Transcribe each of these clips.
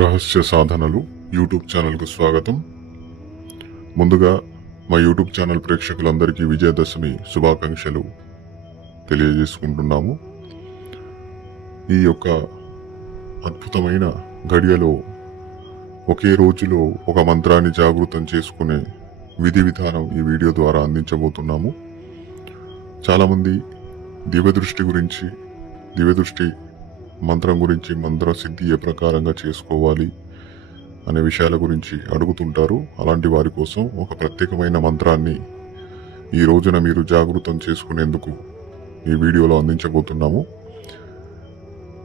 రహస్య సాధనలు యూట్యూబ్ ఛానల్కు స్వాగతం. ముందుగా మా యూట్యూబ్ ఛానల్ ప్రేక్షకులందరికీ విజయదశమి శుభాకాంక్షలు తెలియజేసుకుంటున్నాము. ఈ యొక్క అద్భుతమైన గడియలో ఒకే రోజులో ఒక మంత్రాన్ని జాగృతం చేసుకునే విధి విధానం ఈ వీడియో ద్వారా అందించబోతున్నాము. చాలామంది దివ్యదృష్టి గురించి దివ్యదృష్టి మంత్రం గురించి మంత్ర సిద్ధి ఏ ప్రకారంగా చేసుకోవాలి అనే విషయాల గురించి అడుగుతుంటారు. అలాంటి వారి కోసం ఒక ప్రత్యేకమైన మంత్రాన్ని ఈ రోజున మీరు జాగృతం చేసుకునేందుకు ఈ వీడియోలో అందించబోతున్నాము.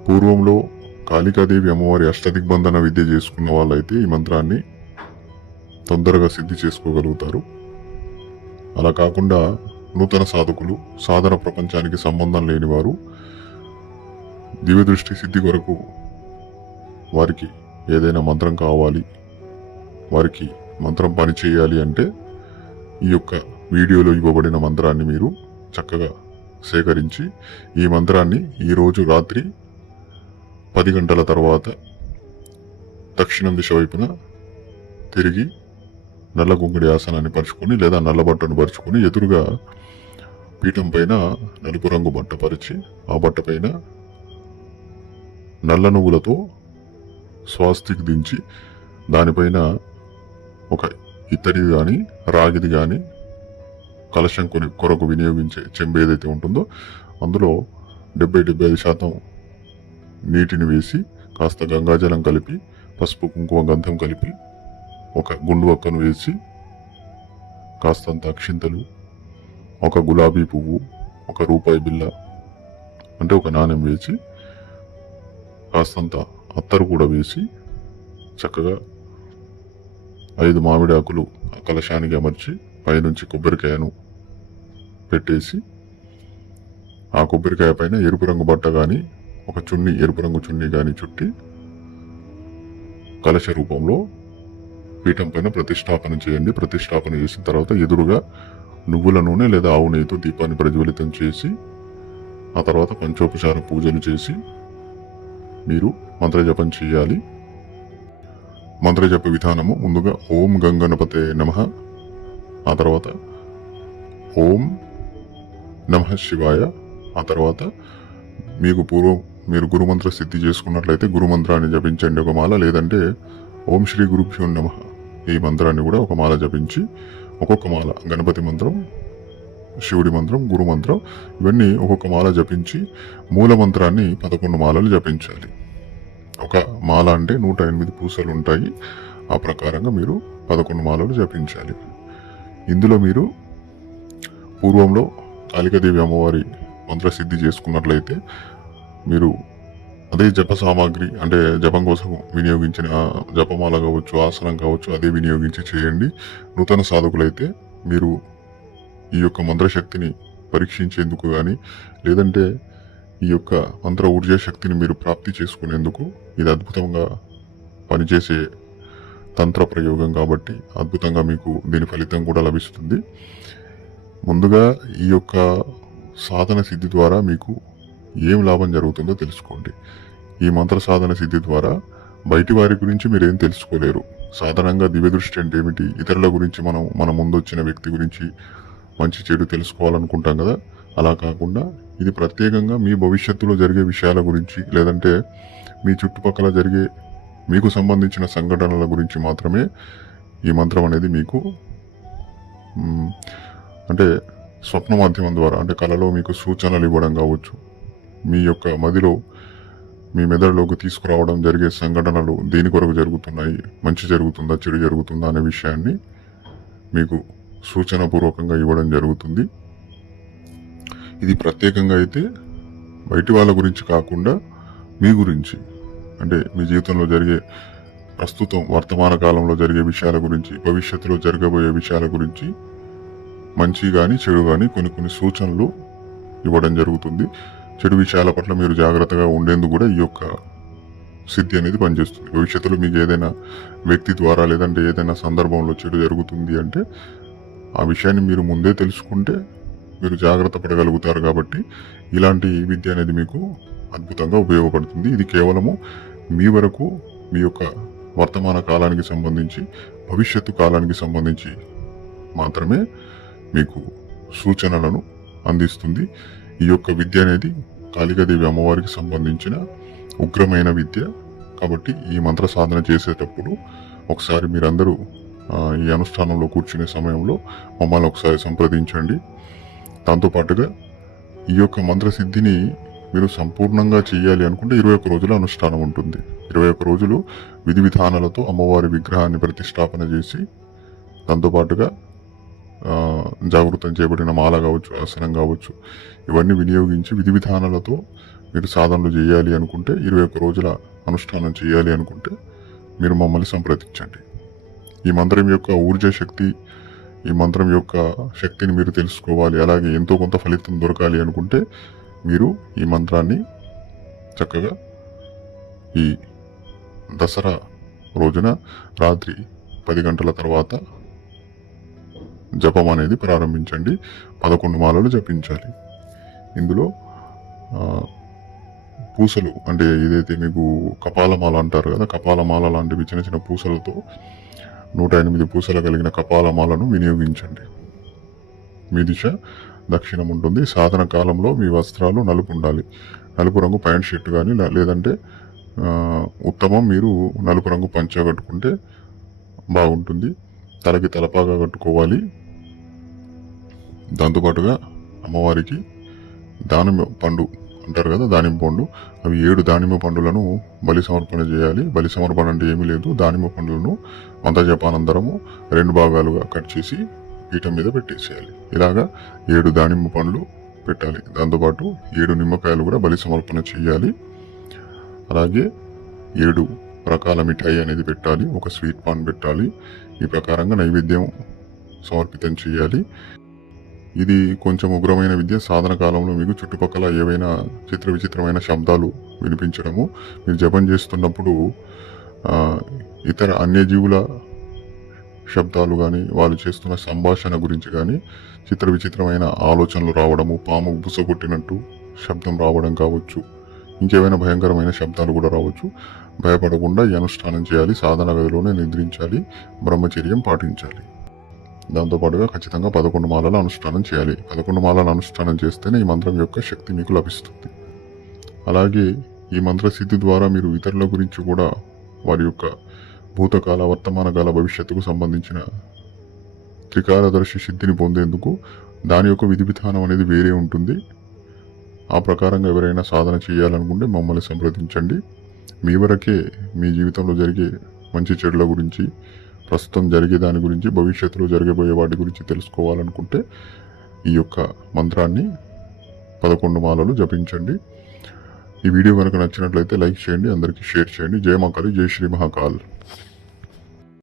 పూర్వంలో కాళికాదేవి అమ్మవారి అష్టదిగ్బంధన విద్య చేసుకున్న వాళ్ళైతే ఈ మంత్రాన్ని తొందరగా సిద్ధి చేసుకోగలుగుతారు. అలా కాకుండా నూతన సాధకులు సాధన ప్రపంచానికి సంబంధం లేని వారు దివ్యదృష్టి సిద్ధి కొరకు వారికి ఏదైనా మంత్రం కావాలి వారికి మంత్రం పని చేయాలి అంటే ఈ యొక్క వీడియోలో ఇవ్వబడిన మంత్రాన్ని మీరు చక్కగా సేకరించి ఈ మంత్రాన్ని ఈరోజు రాత్రి పది గంటల తర్వాత దక్షిణం దిశ వైపున తిరిగి నల్ల గుంగడి ఆసనాన్ని పరుచుకొని లేదా నల్ల బట్టను పరుచుకొని ఎదురుగా పీఠం పైన నలుపు రంగు బట్ట పరిచి ఆ బట్ట పైన నల్ల నువ్వులతో స్వాస్తిక్ దించి దానిపైన ఒక ఇత్తడిది కానీ రాగిది కానీ కలశం కొని కొరకు వినియోగించే చెంబు ఏదైతే ఉంటుందో అందులో డెబ్బై డెబ్బై ఐదు శాతం నీటిని వేసి కాస్త గంగాజలం కలిపి పసుపు కుంకుమ గంధం కలిపి ఒక గుండు ఒక్కను వేసి కాస్తంత అక్షింతలు ఒక గులాబీ పువ్వు ఒక రూపాయి బిల్ల అంటే ఒక నాణెం వేసి కాస్తంత అత్తరు కూడా వేసి చక్కగా ఐదు మామిడి ఆకులు ఆ కలశానికి అమర్చి పైనుంచి కొబ్బరికాయను పెట్టేసి ఆ కొబ్బరికాయ పైన ఎరుపు రంగు బట్ట కానీ ఒక చున్ని ఎరుపు రంగు చున్ని కానీ చుట్టి కలశ రూపంలో పీఠం పైన ప్రతిష్టాపన చేయండి. ప్రతిష్టాపన చేసిన తర్వాత ఎదురుగా నువ్వుల నూనె లేదా ఆవు నెయ్యితో దీపాన్ని ప్రజ్వలితం చేసి ఆ తర్వాత పంచోపచార పూజలు చేసి మీరు మంత్రజపం చేయాలి. మంత్రజప విధానము ముందుగా ఓం గంగణపతే నమ. ఆ తర్వాత ఓం నమ శివాయ. ఆ తర్వాత మీకు పూర్వం మీరు గురుమంత్ర సిద్ధి చేసుకున్నట్లయితే గురుమంత్రాన్ని జపించండి ఒక మాల లేదంటే ఓం శ్రీ గురుభ్యో నమ. ఈ మంత్రాన్ని కూడా ఒక మాల జపించి ఒక్కొక్క మాల గణపతి మంత్రం శివుడి మంత్రం గురు మంత్రం ఇవన్నీ ఒక్కొక్క మాల జపించి మూల మంత్రాన్ని పదకొండు మాలలు జపించాలి. ఒక మాల అంటే నూట ఎనిమిది పూసలు ఉంటాయి. ఆ ప్రకారంగా మీరు పదకొండు మాలలు జపించాలి. ఇందులో మీరు పూర్వంలో కాళికాదేవి అమ్మవారి మంత్రసిద్ధి చేసుకున్నట్లయితే మీరు అదే జప సామాగ్రి అంటే జపం కోసం వినియోగించిన జపమాల కావచ్చు ఆసనం కావచ్చు అదే వినియోగించి చేయండి. నూతన సాధకులైతే మీరు ఈ యొక్క మంత్రశక్తిని పరీక్షించేందుకు కానీ లేదంటే ఈ యొక్క మంత్ర ఊర్జా శక్తిని మీరు ప్రాప్తి చేసుకునేందుకు ఇది అద్భుతంగా పనిచేసే తంత్ర ప్రయోగం కాబట్టి అద్భుతంగా మీకు దీని ఫలితం కూడా లభిస్తుంది. ముందుగా ఈ యొక్క సాధన సిద్ధి ద్వారా మీకు ఏం లాభం జరుగుతుందో తెలుసుకోండి. ఈ మంత్ర సాధన సిద్ధి ద్వారా బయటి వారి గురించి మీరేం తెలుసుకోలేరు. సాధారణంగా దివ్యదృష్టి అంటే ఏమిటి? ఇతరుల గురించి మనం మన ముందు వచ్చిన వ్యక్తి గురించి మంచి చెడు తెలుసుకోవాలనుకుంటాం కదా? అలా కాకుండా ఇది ప్రత్యేకంగా మీ భవిష్యత్తులో జరిగే విషయాల గురించి లేదంటే మీ చుట్టుపక్కల జరిగే మీకు సంబంధించిన సంఘటనల గురించి మాత్రమే ఈ మంత్రం అనేది మీకు అంటే స్వప్న మాధ్యమం ద్వారా అంటే కళలో మీకు సూచనలు ఇవ్వడం కావచ్చు మీ యొక్క మదిలో మీ మెదడులోకి తీసుకురావడం జరిగే సంఘటనలు దేని కొరకు జరుగుతున్నాయి మంచి జరుగుతుందా చెడు జరుగుతుందా అనే విషయాన్ని మీకు సూచనపూర్వకంగా ఇవ్వడం జరుగుతుంది. ఇది ప్రత్యేకంగా అయితే బయటి వాళ్ళ గురించి కాకుండా మీ గురించి అంటే మీ జీవితంలో జరిగే ప్రస్తుతం వర్తమాన కాలంలో జరిగే విషయాల గురించి భవిష్యత్తులో జరగబోయే విషయాల గురించి మంచి కానీ చెడు కానీ కొన్ని కొన్ని సూచనలు ఇవ్వడం జరుగుతుంది. చెడు విషయాల పట్ల మీరు జాగ్రత్తగా ఉండేందుకు కూడా ఈ యొక్క సిద్ధి అనేది పనిచేస్తుంది. భవిష్యత్తులో మీకు ఏదైనా వ్యక్తి ద్వారా లేదంటే ఏదైనా సందర్భంలో చెడు జరుగుతుంది అంటే ఆ విషయాన్ని మీరు ముందే తెలుసుకుంటే మీరు జాగ్రత్త పడగలుగుతారు కాబట్టి ఇలాంటి విద్య అనేది మీకు అద్భుతంగా ఉపయోగపడుతుంది. ఇది కేవలము మీ వరకు మీ యొక్క వర్తమాన కాలానికి సంబంధించి భవిష్యత్తు కాలానికి సంబంధించి మాత్రమే మీకు సూచనలను అందిస్తుంది. ఈ యొక్క విద్య అనేది కాళికాదేవి అమ్మవారికి సంబంధించిన ఉగ్రమైన విద్య కాబట్టి ఈ మంత్ర సాధన చేసేటప్పుడు ఒకసారి మీరందరూ ఈ అనుష్ఠానంలో కూర్చునే సమయంలో మమ్మల్ని ఒకసారి సంప్రదించండి. దాంతోపాటుగా ఈ యొక్క మంత్రసిద్ధిని మీరు సంపూర్ణంగా చేయాలి అనుకుంటే ఇరవై ఒక్క రోజుల అనుష్ఠానం ఉంటుంది. ఇరవై ఒక్క రోజులు విధి విధానాలతో అమ్మవారి విగ్రహాన్ని ప్రతిష్టాపన చేసి దాంతోపాటుగా జాగృతం చేయబడిన మాల కావచ్చు ఆసనం కావచ్చు ఇవన్నీ వినియోగించి విధి విధానాలతో మీరు సాధనలు చేయాలి అనుకుంటే ఇరవై ఒక్క రోజుల అనుష్ఠానం చేయాలి అనుకుంటే మీరు మమ్మల్ని సంప్రదించండి. ఈ మంత్రం యొక్క ఊర్జ శక్తి ఈ మంత్రం యొక్క శక్తిని మీరు తెలుసుకోవాలి. అలాగే ఎంతో కొంత ఫలితం దొరకాలి అనుకుంటే మీరు ఈ మంత్రాన్ని చక్కగా ఈ దసరా రోజున రాత్రి పది గంటల తర్వాత జపం అనేది ప్రారంభించండి. పదకొండు మాలలు జపించాలి. ఇందులో పూసలు అంటే ఏదైతే మీకు కపాలమాల అంటారు కదా కపాలమాల లాంటివి చిన్న చిన్న పూసలతో నూట ఎనిమిది పూసలు కలిగిన కపాలమాలను వినియోగించండి. మీ దిశ దక్షిణం ఉంటుంది సాధన కాలంలో మీ వస్త్రాలు నలుపు ఉండాలి నలుపు రంగు ప్యాంట్ షర్ట్ కానీ లేదంటే ఉత్తమం మీరు నలుపు రంగు పంచ కట్టుకుంటే బాగుంటుంది. తలకి తలపాగా కట్టుకోవాలి. దాంతోపాటుగా అమ్మవారికి దానిమ్మ పండు అంటారు కదా దానిమ్మ పండు. అవి ఏడు దానిమ్మ పండులను బలి సమర్పణ చేయాలి. బలి సమర్పణ అంటే ఏమీ లేదు. దానిమ్మ పండ్లను మంత్రజపానంతరము రెండు భాగాలుగా కట్ చేసి పీఠం మీద పెట్టేసేయాలి. ఇలాగా ఏడు దానిమ్మ పండ్లు పెట్టాలి. దాంతోపాటు ఏడు నిమ్మకాయలు కూడా బలి సమర్పణ చేయాలి. అలాగే ఏడు రకాల మిఠాయి అనేది పెట్టాలి. ఒక స్వీట్ పాన్ పెట్టాలి. ఈ ప్రకారంగా నైవేద్యం సమర్పితం చేయాలి. ఇది కొంచెం ఉగ్రమైన విద్య. సాధన కాలంలో మీకు చుట్టుపక్కల ఏవైనా చిత్ర విచిత్రమైన శబ్దాలు వినిపించడము. మీరు జపం చేస్తున్నప్పుడు ఇతర అన్యజీవుల శబ్దాలు కానీ వాళ్ళు చేస్తున్న సంభాషణ గురించి కానీ చిత్ర విచిత్రమైన ఆలోచనలు రావడము పాము బుసగొట్టినట్టు శబ్దం రావడం కావచ్చు. ఇంకేమైనా భయంకరమైన శబ్దాలు కూడా రావచ్చు. భయపడకుండా ఈ అనుష్ఠానం చేయాలి. సాధన గదిలోనే నిద్రించాలి. బ్రహ్మచర్యం పాటించాలి. దాంతోపాటుగా ఖచ్చితంగా పదకొండు మాలల అనుష్ఠానం చేయాలి. పదకొండు మాలల అనుష్ఠానం చేస్తేనే ఈ మంత్రం యొక్క శక్తి మీకు లభిస్తుంది. అలాగే ఈ మంత్ర సిద్ధి ద్వారా మీరు ఇతరుల గురించి కూడా వారి యొక్క భూతకాల వర్తమాన కాల భవిష్యత్తుకు సంబంధించిన త్రికాలదర్శి సిద్ధిని పొందేందుకు దాని యొక్క విధి విధానం అనేది వేరే ఉంటుంది. ఆ ప్రకారంగా ఎవరైనా సాధన చేయాలనుకుంటే మమ్మల్ని సంప్రదించండి. మీ వరకే మీ జీవితంలో జరిగే మంచి చెడుల గురించి ప్రస్తుతం జరిగే దాని గురించి భవిష్యత్తులో జరగబోయే వాటి గురించి తెలుసుకోవాలనుకుంటే ఈ యొక్క మంత్రాన్ని పదకొండు మాలలు జపించండి. ఈ వీడియో కనుక నచ్చినట్లయితే లైక్ చేయండి అందరికీ షేర్ చేయండి. జయ మహాకాళి జయ శ్రీ మహాకాల్